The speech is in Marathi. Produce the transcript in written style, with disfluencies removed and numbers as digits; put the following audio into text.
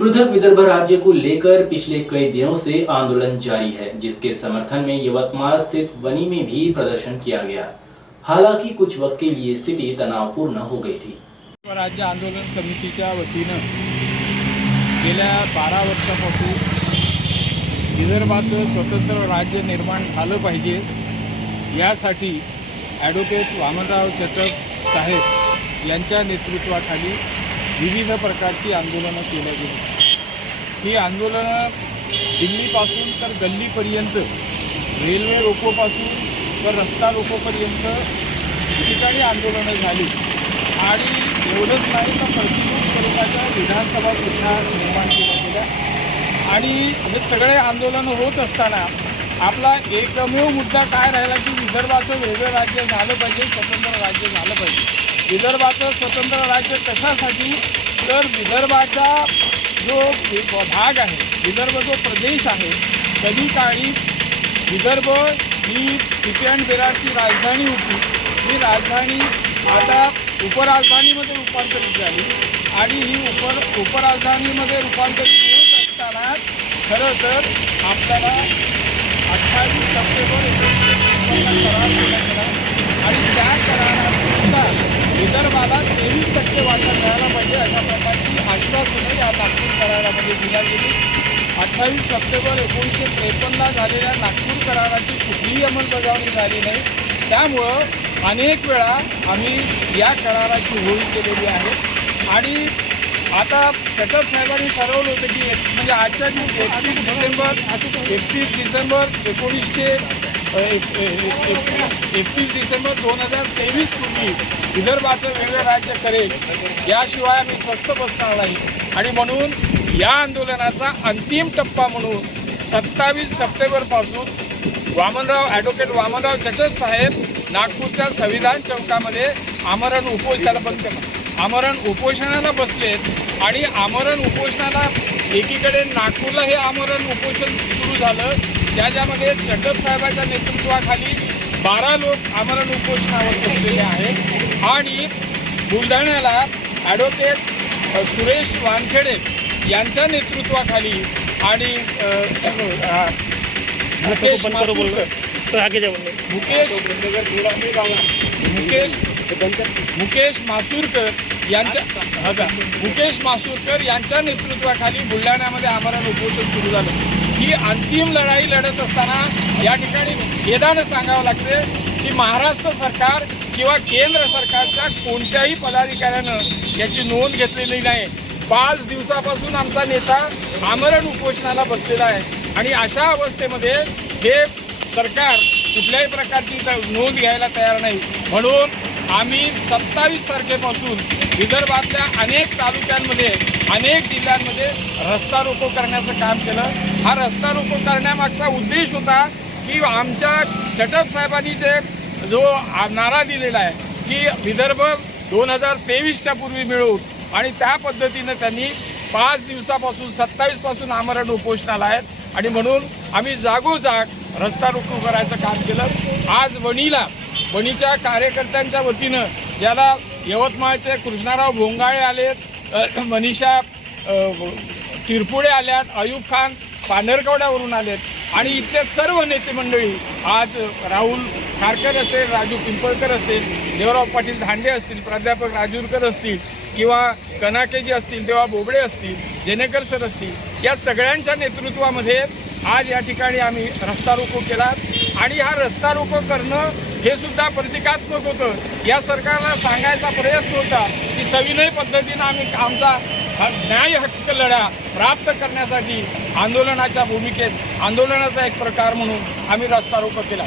पृथक विदर्भ राज्य को लेकर पिछले कई दिनों से आंदोलन जारी है, जिसके समर्थन में यवतमाळ स्थित वनी में भी प्रदर्शन किया गया। हालांकि कुछ वक्त के लिए स्थिति तणावपूर्ण हो गई थी। राज्य आंदोलन समितीच्या वतीनं गेल्या 12 वर्षापासून विदर्भाचं स्वतंत्र राज्य निर्माण झालं पाहिजे यासाठी ॲडव्होकेट वामनराव चटप साहेब यांच्या नेतृत्वाखाली विविध प्रकारची आंदोलनं केली गेली। ही आंदोलनं दिल्लीपासून तर गल्लीपर्यंत, रेल्वे रोकोपासून तर रस्ता रोकोपर्यंत ठिकाणी आंदोलनं झाली आणि एवढंच नाही तर प्रतिकूल स्वरूपाच्या विधानसभा सुद्धा निर्माण केल्या गेल्या। आणि हे सगळे आंदोलनं होत असताना आपला एकमेव मुद्दा काय राहिला की विदर्भाचं वेगळं राज्य झालं पाहिजे, स्वतंत्र राज्य झालं पाहिजे। विदर्भाचं स्वतंत्र राज्य कशासाठी तर विदर्भाचा जो भाग आहे, विदर्भ जो प्रदेश आहे, कधी काळी विदर्भ ही सिटी अँड बेरारची राजधानी होती। ही राजधानी आता उपराजधानीमध्ये रूपांतरित झाली आणि ही उपराजधानीमध्ये रूपांतरित होत असताना खरं तर आपल्याला 28 सप्टेंबर 1950 करार केला गेला आणि त्या करारानुसार विदर्भाला 23% वाटा मिळायला पाहिजे अशा प्रकारची आश्वासनं या नागपूर करारामध्ये दिली गेली। 28 सप्टेंबर 1953 झालेल्या नागपूर कराराची कुठलीही अंमलबजावणी झाली नाही। त्यामुळं अनेक वेळा आम्ही या कराराची होळी केलेली आहे आणि आता चटप साहेबांनी ठरवलं होतं की म्हणजे आजच्या दिवशी 31 डिसेंबर 2023 पूर्वी विदर्भाचं वेगळं राज्य करेल, याशिवाय आम्ही स्वस्थ बसणार नाही। आणि म्हणून या आंदोलनाचा अंतिम टप्पा म्हणून 27 सप्टेंबरपासून ॲडव्होकेट वामनराव चटप साहेब नागपूरच्या संविधान चौकामध्ये आमरण उपोषणाला बंद केलं। आमरण उपोषणाला बसलेत आणि आमरण उपोषणाला एकीकडे नागपूरला हे आमरण उपोषण सुरू झालं, ज्यामध्ये चटप साहेबांच्या नेतृत्वाखाली 12 लोक आमरण उपोषणावर बसलेले आहेत आणि बुलढाण्याला ॲडव्होकेट सुरेश वानखेडे यांच्या नेतृत्वाखाली आणि मुकेश मासुरकर यांच्या नेतृत्वाखाली बुलढाण्यामध्ये आमरण उपोषण सुरू झालं। ही अंतिम लढाई लढत असताना या ठिकाणी खेदानं सांगावं लागते की महाराष्ट्र सरकार किंवा केंद्र सरकारच्या कोणत्याही पदाधिकाऱ्यानं याची नोंद घेतलेली नाही। 5 दिवसापासून आमचा नेता आमरण उपोषणाला बसलेला आहे आणि अशा अवस्थेमध्ये हे सरकार कुठल्याही प्रकारची नोंद घ्यायला तयार नाही। म्हणून आम्ही 27 तारखेपासून विदर्भातल्या अनेक तालुक्यांमध्ये, अनेक जिल्ह्यांमध्ये रस्ता रोको करण्याचं काम केलं। हा रस्ता रोको करण्यामागचा उद्देश होता की आमच्या चटप साहेबांनी जो नारा दिलेला आहे की विदर्भ 2023च्या पूर्वी मिळवू, आणि त्या पद्धतीनं त्यांनी 5 दिवसापासून 27 पासून आमरण उपोषणाला आहेत आणि म्हणून आम्ही जागोजाग रस्ता रोको करायचं काम केलं। आज वणीच्या कार्यकर्त्यांच्या वतीनं ज्याला यवतमाळचे कृष्णाराव भोंगाळे आलेत, मनीषा तिरपुडे आल्यात, अयूब खान पांढरकवड्यावरून आलेत आणि इथले सर्व नेते मंडळी, आज राहुल खारकर असेल, राजू पिंपळकर असेल, देवराव पाटील धांडे असतील, प्राध्यापक राजूरकर असतील किंवा कनाकेजी असतील, देवा बोबडे असतील, जेनेकर सर असतील, या सगळ्यांच्या नेतृत्वामध्ये आज या ठिकाणी आम्ही रस्ता रोको केला आणि हा रस्ता रोको करणं हे सुद्धा प्रतिकात्मक होतं। या सरकारला सांगायचा प्रयत्न होता की सविनय पद्धतीनं आम्ही आमचा न्याय हक्क लढा प्राप्त करण्यासाठी आंदोलनाच्या भूमिकेत आंदोलनाचा एक प्रकार म्हणून आम्ही रस्ता रोको केला।